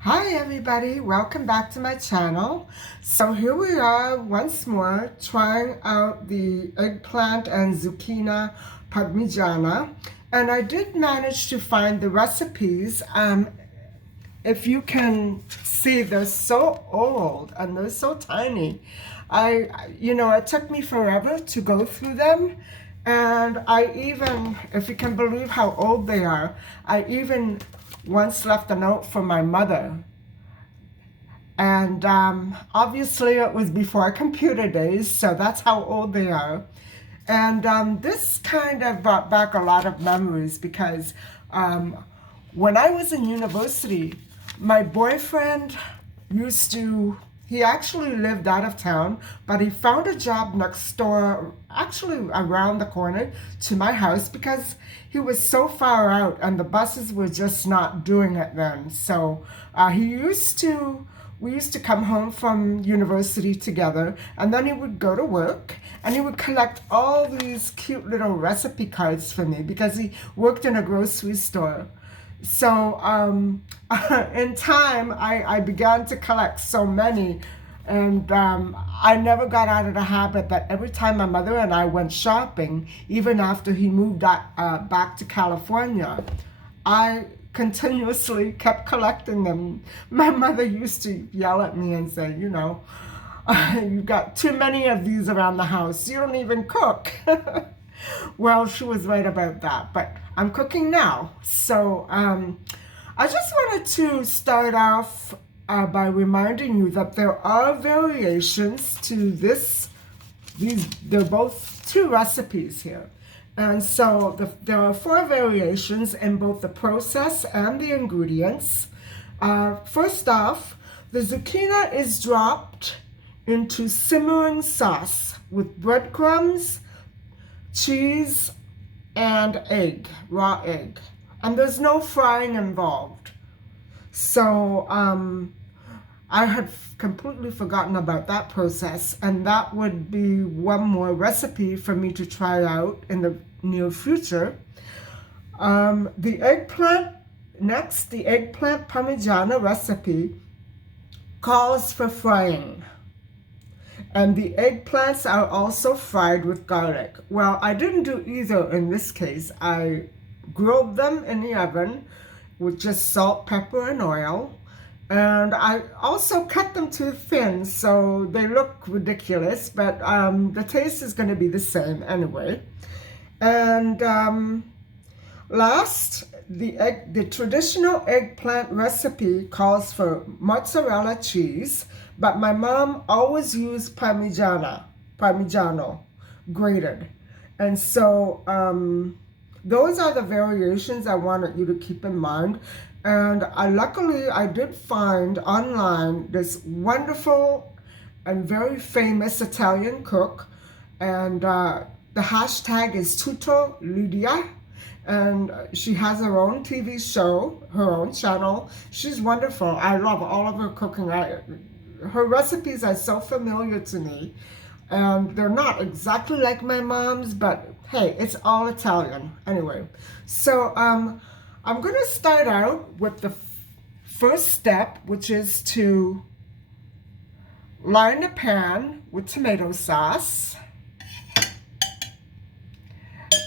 Hi everybody, welcome back to my channel. So here we are once more trying out the eggplant and zucchini parmigiana, and I did manage to find the recipes. If you can see, they're so old and they're so tiny. It took me forever to go through them, and I even, if you can believe how old they are, I even once left a note for my mother. And obviously it was before computer days, so that's how old they are. And this kind of brought back a lot of memories because when I was in university, my boyfriend he actually lived out of town, but he found a job next door, actually around the corner to my house, because he was so far out and the buses were just not doing it then. So we used to come home from university together, and then he would go to work and he would collect all these cute little recipe cards for me because he worked in a grocery store. So in time, I began to collect so many, and I never got out of the habit that every time my mother and I went shopping, even after he moved back to California, I continuously kept collecting them. My mother used to yell at me and say, you've got too many of these around the house. You don't even cook. Well, she was right about that, but I'm cooking now. So I just wanted to start off by reminding you that there are variations to they're both two recipes here. And so there are 4 variations in both the process and the ingredients. First off, the zucchini is dropped into simmering sauce with breadcrumbs, cheese, and raw egg. And there's no frying involved. So I had completely forgotten about that process, and that would be one more recipe for me to try out in the near future. The eggplant Parmigiana recipe calls for frying. And the eggplants are also fried with garlic. Well, I didn't do either in this case. I grilled them in the oven with just salt, pepper, and oil. And I also cut them too thin, so they look ridiculous, but the taste is going to be the same anyway. And last, the traditional eggplant recipe calls for mozzarella cheese, but my mom always used Parmigiano, grated. And so those are the variations I wanted you to keep in mind. And luckily I did find online this wonderful and very famous Italian cook, and the hashtag is tuttolidia, and she has her own TV show, her own channel. She's wonderful. I love all of her cooking. Her recipes are so familiar to me, and they're not exactly like my mom's, but hey, it's all Italian anyway. So I'm going to start out with the first step, which is to line the pan with tomato sauce,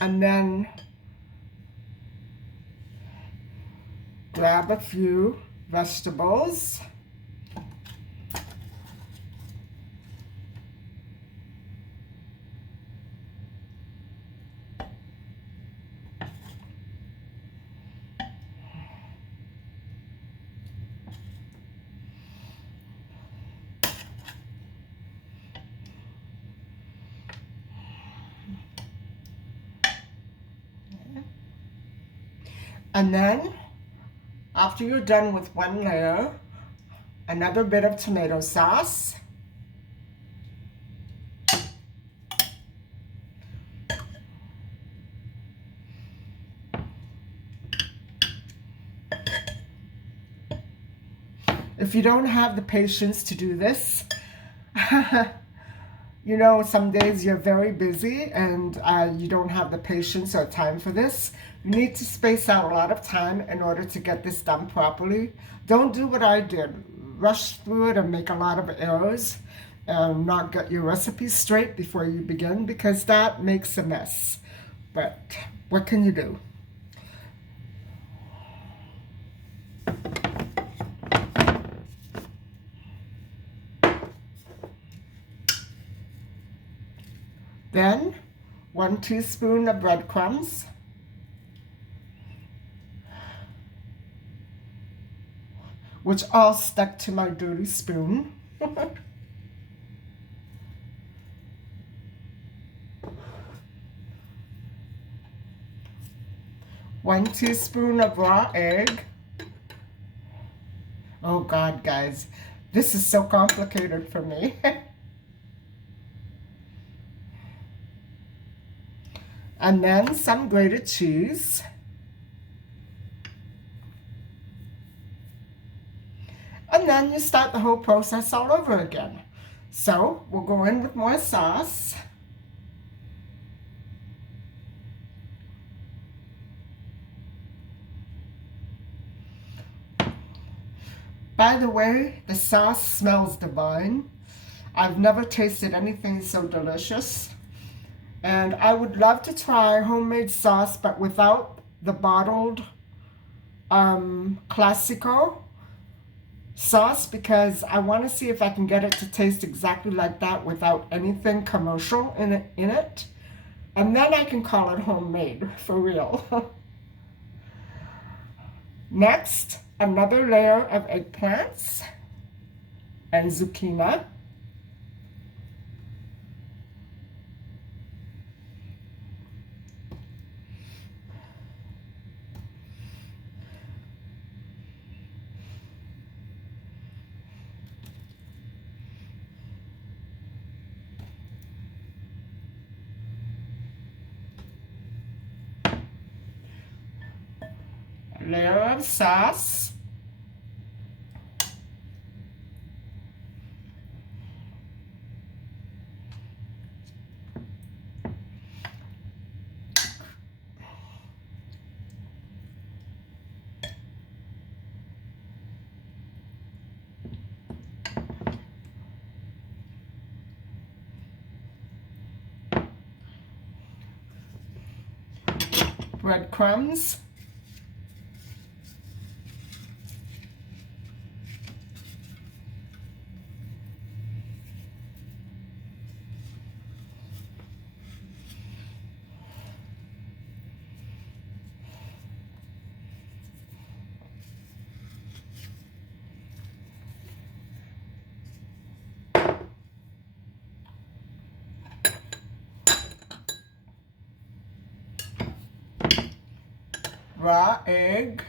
and then grab a few vegetables. And then, after you're done with one layer, another bit of tomato sauce. If you don't have the patience to do this, you know, some days you're very busy and you don't have the patience or time for this. You need to space out a lot of time in order to get this done properly. Don't do what I did. Rush through it and make a lot of errors and not get your recipe straight before you begin, because that makes a mess. But what can you do? Then 1 teaspoon of breadcrumbs, which all stuck to my dirty spoon. 1 teaspoon of raw egg. Oh God, guys, this is so complicated for me. And then some grated cheese. And then you start the whole process all over again. So we'll go in with more sauce. By the way, the sauce smells divine. I've never tasted anything so delicious. And I would love to try homemade sauce, but without the bottled Classico sauce, because I want to see if I can get it to taste exactly like that without anything commercial in it. And then I can call it homemade for real. Next, another layer of eggplants and zucchini. Layer of sauce. Breadcrumbs. Raw egg.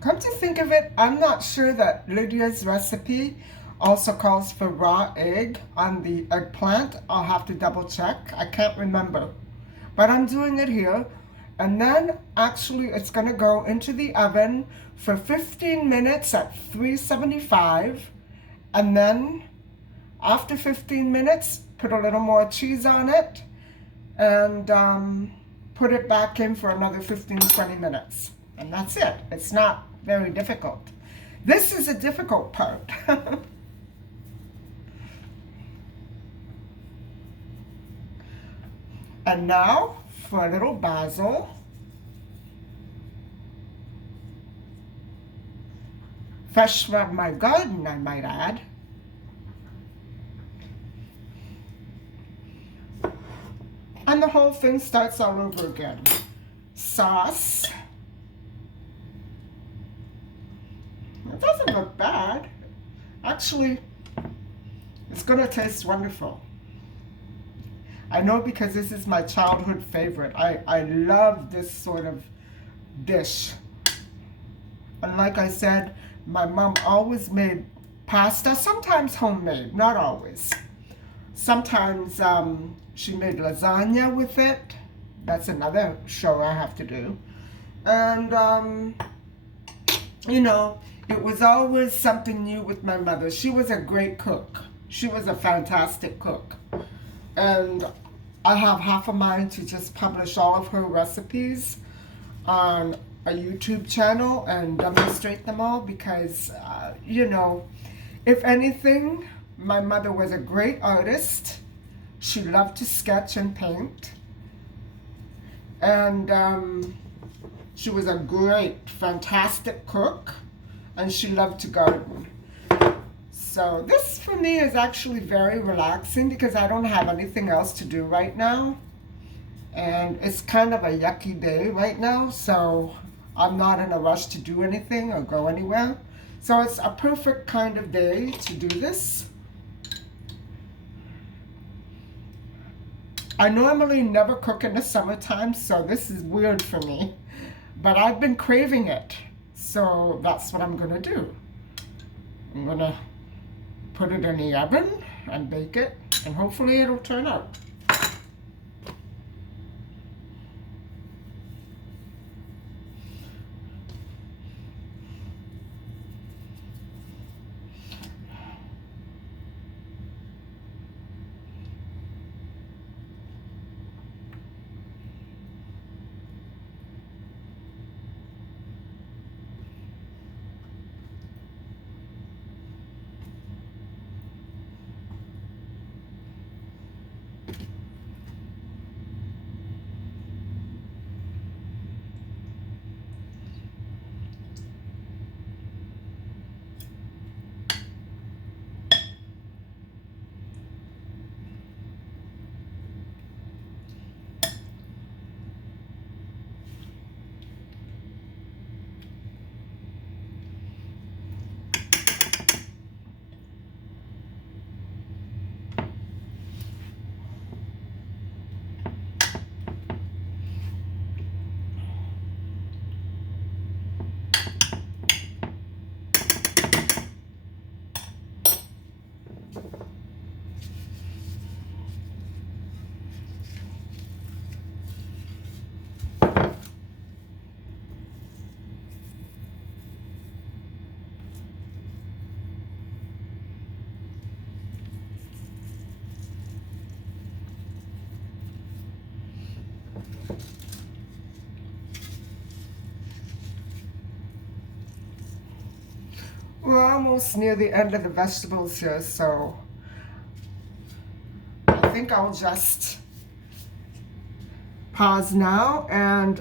Come to think of it, I'm not sure that Lydia's recipe also calls for raw egg on the eggplant. I'll have to double check. I can't remember. But I'm doing it here. And then actually it's going to go into the oven for 15 minutes at 375. And then after 15 minutes, put a little more cheese on it and put it back in for another 15-20 minutes. And that's it. It's not very difficult. This is a difficult part. And now for a little basil. Fresh from my garden, I might add. And the whole thing starts all over again. Sauce. It doesn't look bad. Actually, it's going to taste wonderful. I know because this is my childhood favorite. I love this sort of dish. And like I said, my mom always made pasta, sometimes homemade, not always. Sometimes She made lasagna with it. That's another show I have to do. And, you know, it was always something new with my mother. She was a great cook. She was a fantastic cook. And I have half a mind to just publish all of her recipes on a YouTube channel and demonstrate them all because, you know, if anything, my mother was a great artist. She loved to sketch and paint. And she was a great, fantastic cook. And she loved to garden. So this for me is actually very relaxing because I don't have anything else to do right now. And it's kind of a yucky day right now, so I'm not in a rush to do anything or go anywhere. So it's a perfect kind of day to do this. I normally never cook in the summertime, so this is weird for me. But I've been craving it, so that's what I'm gonna do. I'm gonna put it in the oven and bake it, and hopefully it'll turn out. We're almost near the end of the vegetables here, so I think I'll just pause now and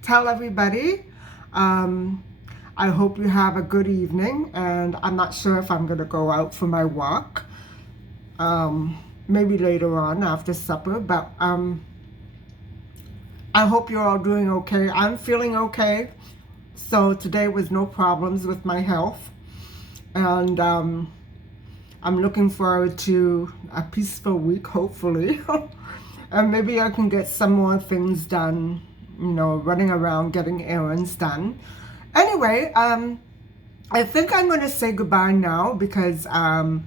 tell everybody I hope you have a good evening, and I'm not sure if I'm going to go out for my walk, maybe later on after supper, but I hope you're all doing okay. I'm feeling okay, so today was no problems with my health. And I'm looking forward to a peaceful week, hopefully. And maybe I can get some more things done, you know, running around getting errands done. Anyway, I think I'm going to say goodbye now because I'm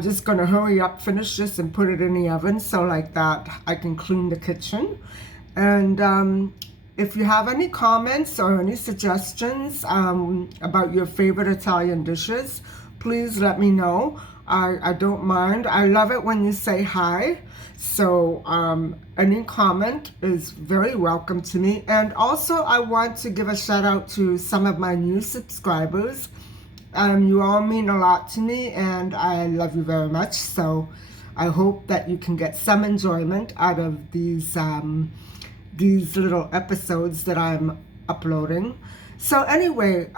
just going to hurry up, finish this, and put it in the oven so like that I can clean the kitchen. And if you have any comments or any suggestions about your favorite Italian dishes, please let me know. I don't mind. I love it when you say hi. So any comment is very welcome to me. And also I want to give a shout out to some of my new subscribers. You all mean a lot to me and I love you very much. So I hope that you can get some enjoyment out of these little episodes that I'm uploading. So anyway,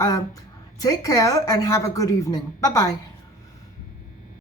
take care and have a good evening. Bye-bye.